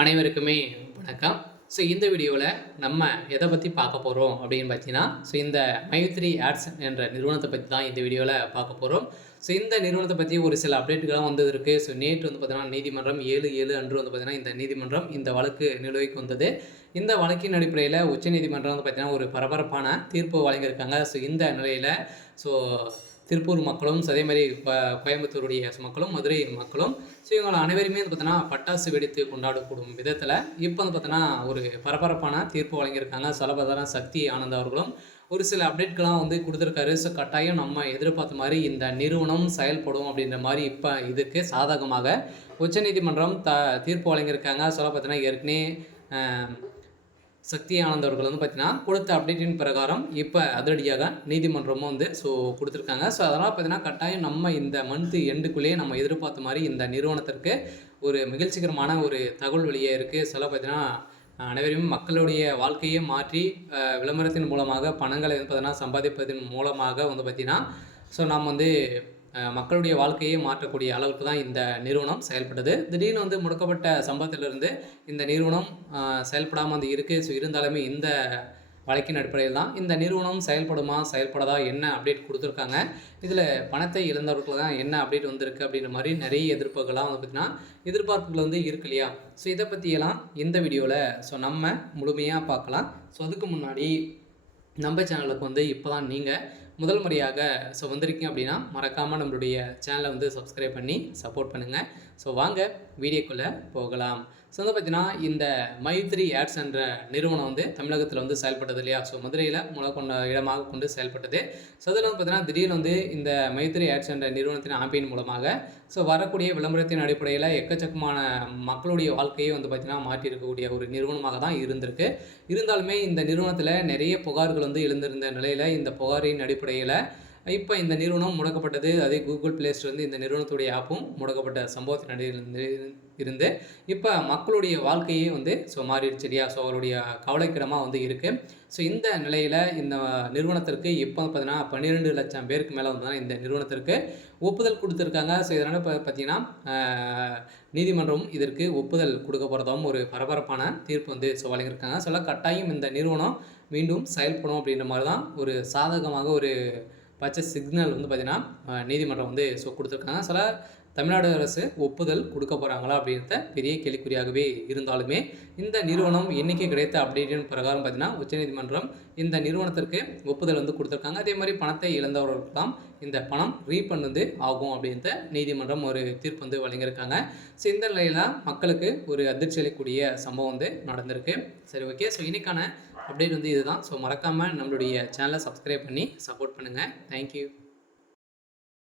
அனைவருக்குமே வணக்கம். இந்த வீடியோவில் நம்ம எதை பற்றி பார்க்க போகிறோம் அப்படின்னு பார்த்தீங்கன்னா, இந்த மைத்ரி ஆட்ஸ் என்ற நிறுவனத்தை பற்றி தான் இந்த வீடியோவில் பார்க்க போகிறோம். இந்த நிறுவனத்தை பற்றி ஒரு சில அப்டேட்டுகள்லாம் வந்து இருக்குது. நேற்று வந்து பார்த்தீங்கன்னா நீதிமன்றம் 7/7 அன்று வந்து பார்த்தீங்கன்னா இந்த நீதிமன்றம் இந்த வழக்கு நிலுவைக்கு வந்தது. இந்த வழக்கின் அடிப்படையில் உச்சநீதிமன்றம் வந்து பார்த்தீங்கன்னா ஒரு பரபரப்பான தீர்ப்பு வழங்கியிருக்காங்க. இந்த நிலையில் ஸோ திருப்பூர் மக்களும் அதே மாதிரி கோயம்புத்தூருடைய மக்களும் மதுரை மக்களும் இவங்களை அனைவருமே வந்து பார்த்தோன்னா பட்டாசு வெடித்து கொண்டாடக்கூடும் விதத்தில் இப்போ வந்து பார்த்தோன்னா ஒரு பரபரப்பான தீர்ப்பு வழங்கியிருக்காங்க. சொல்லப்போனால் சக்தி ஆனந்த் அவர்களும் ஒரு சில அப்டேட்கள்லாம் வந்து கொடுத்துருக்காரு. கட்டாயம் நம்ம எதிர்பார்த்த மாதிரி இந்த நிறுவனம் செயல்படும் அப்படின்ற மாதிரி இப்போ இதுக்கு சாதகமாக உச்சநீதிமன்றம் தீர்ப்பு வழங்கியிருக்காங்க. பார்த்தோன்னா ஏற்கனவே சக்தி ஆனந்த் அவர்கள் வந்து பார்த்தீங்கன்னா கொடுத்த அப்டேட்டின் பிரகாரம் இப்போ அதிரடியாக நீதிமன்றமும் வந்து கொடுத்துருக்காங்க. அதனால் பார்த்தீங்கன்னா கட்டாயம் நம்ம இந்த மந்த்து எண்டுக்குள்ளேயே நம்ம எதிர்பார்த்த மாதிரி இந்த நிறுவனத்திற்கு ஒரு மகிழ்ச்சிகரமான ஒரு தகவல் வெளியே இருக்குது. பார்த்தீங்கன்னா அனைவரையும் மக்களுடைய வாழ்க்கையை மாற்றி விளம்பரத்தின் மூலமாக பணங்களை வந்து பார்த்தீங்கன்னா சம்பாதிப்பதன் மூலமாக வந்து பார்த்திங்கன்னா நாம் வந்து மக்களுடைய வாழ்க்கையை மாற்றக்கூடிய அளவுக்கு தான் இந்த நிறுவனம் செயல்பட்டது. திடீர்னு வந்து முடக்கப்பட்ட சம்பளத்திலிருந்து இந்த நிறுவனம் செயல்படாமல் வந்து இருக்குது. இருந்தாலுமே இந்த வழக்கின் அடிப்படையில் தான் இந்த நிறுவனம் செயல்படுமா செயல்படாதா என்ன அப்டேட் கொடுத்துருக்காங்க, இதில் பணத்தை இழந்தவர்களுக்கு தான் என்ன அப்டேட் வந்திருக்கு அப்படின்ற மாதிரி நிறைய எதிர்ப்புகள்லாம் வந்து பார்த்திங்கன்னா எதிர்பார்ப்புகள் வந்து இருக்கு இல்லையா. இதை பற்றியெல்லாம் இந்த வீடியோவில் நம்ம முழுமையாக பார்க்கலாம். அதுக்கு முன்னாடி நம்ம சேனலுக்கு வந்து இப்போ தான் நீங்கள் முதல் முறையாக வந்திருக்கீங்க அப்படின்னா மறக்காமல் நம்மளுடைய சேனலை வந்து சப்ஸ்கிரைப் பண்ணி சப்போர்ட் பண்ணுங்கள். வாங்க வீடியோக்குள்ளே போகலாம். வந்து பார்த்தீங்கன்னா இந்த மைத்ரி ஆட்ஸ் என்ற நிறுவனம் வந்து தமிழகத்தில் வந்து செயல்பட்டது இல்லையா. மதுரையில் கொண்ட இடமாக கொண்டு செயல்பட்டது. அதில் வந்து பார்த்தீங்கன்னா திடீர்னு வந்து இந்த மைத்ரி ஆட்ஸ் என்ற நிறுவனத்தின் அமைப்பின் மூலமாக வரக்கூடிய விளம்பரத்தின் அடிப்படையில் எக்கச்சக்கமான மக்களுடைய வாழ்க்கையை வந்து பார்த்திங்கன்னா மாற்றியிருக்கக்கூடிய ஒரு நிறுவனமாக தான் இருந்திருக்கு. இருந்தாலுமே இந்த நிறுவனத்தில் நிறைய புகார்கள் வந்து எழுந்திருந்த நிலையில் இந்த புகாரின் அடிப்படையில் இப்போ இந்த நிறுவனம் முடக்கப்பட்டது. அதே கூகுள் ப்ளே ஸ்டோர் வந்து இந்த நிறுவனத்துடைய ஆப்பும் முடக்கப்பட்ட சம்பவத்தின் அடியில் இருந்து இப்போ மக்களுடைய வாழ்க்கையே வந்து மாறிடுச்சு இல்லையா. அவருடைய கவலைக்கிடமாக வந்து இருக்குது. இந்த நிலையில் இந்த நிறுவனத்திற்கு இப்போ பார்த்தீங்கன்னா 12 லட்சம் பேருக்கு மேலே வந்து இந்த நிறுவனத்திற்கு ஒப்புதல் கொடுத்துருக்காங்க. இதனால் இப்போ பார்த்தீங்கன்னா நீதிமன்றம் இதற்கு ஒப்புதல் கொடுக்க போகிறதாகவும் ஒரு பரபரப்பான தீர்ப்பு வந்து வழங்கியிருக்காங்க. கட்டாயம் இந்த நிறுவனம் மீண்டும் செயல்படும் அப்படின்ற மாதிரி தான் ஒரு சாதகமாக ஒரு பச்சை சிக்னல் வந்து பார்த்திங்கன்னா நீதிமன்றம் வந்து கொடுத்துருக்காங்க. தமிழ்நாடு அரசு ஒப்புதல் கொடுக்க போகிறாங்களா அப்படின்றத பெரிய கேள்விக்குறியாகவே இருந்தாலுமே இந்த நிறுவனம் இன்றைக்கி கிடைத்த அப்டேட்டின் பிரகாரம் பார்த்திங்கன்னா உச்சநீதிமன்றம் இந்த நிறுவனத்திற்கு ஒப்புதல் வந்து கொடுத்துருக்காங்க. அதே மாதிரி பணத்தை இழந்தவர்களுக்கெல்லாம் இந்த பணம் ரீஃபண்ட் வந்து ஆகும் அப்படின்ற நீதிமன்றம் ஒரு தீர்ப்பு வந்து வழங்கியிருக்காங்க. இந்த நிலையில் மக்களுக்கு ஒரு அதிர்ச்சி அளிக்கக்கூடிய சம்பவம் வந்து நடந்திருக்கு. ஓகே. இன்றைக்கான அப்டேட் வந்து இதுதான். மறக்காமல் நம்மளுடைய சேனலை சப்ஸ்கிரைப் பண்ணி சப்போர்ட் பண்ணுங்கள். தேங்க்யூ.